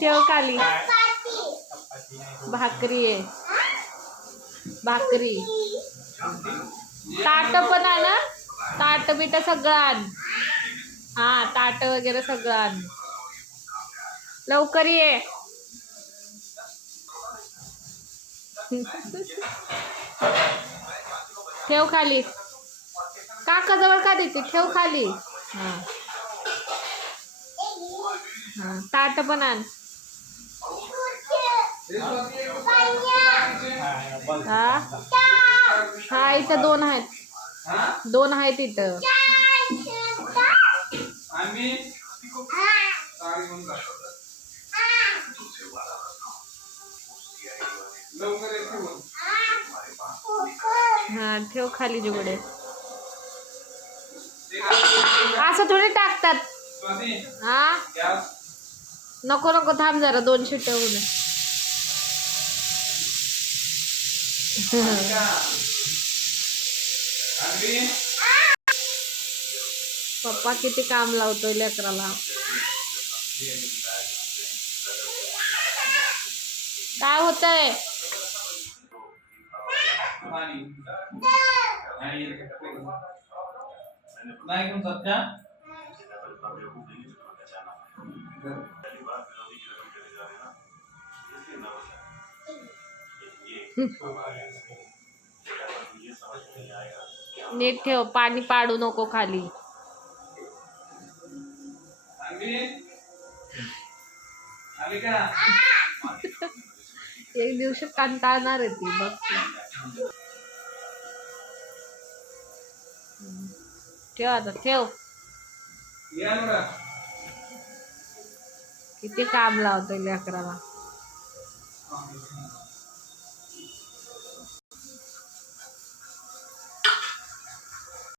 ठेव खाली भाकरी आहे. भाकरी. ताट पण आण. ताट बिट सगळं आण. हा ताट वगैरे सगळं आण. लवकर ये. ठेव खाली. काकाजवळ का देते? ठेव खाली. हा. ताट पण आण. हा? हा इथं दोन आहेत. दोन आहेत इथं. हा ठेव खाली जुगडे असं थोडे टाकतात. हा? नको नको थांब जरा दोन शिट्ट्या होऊ दे पप्पा किती काम लावतोय लेकराला काय होतंय नाही नीट ठेव पाणी पाडू नको खाली. एक दिवशी कंटाळणार आहे ती बघ. ठेव आता ठेव. किती काम लावतो लेकराला.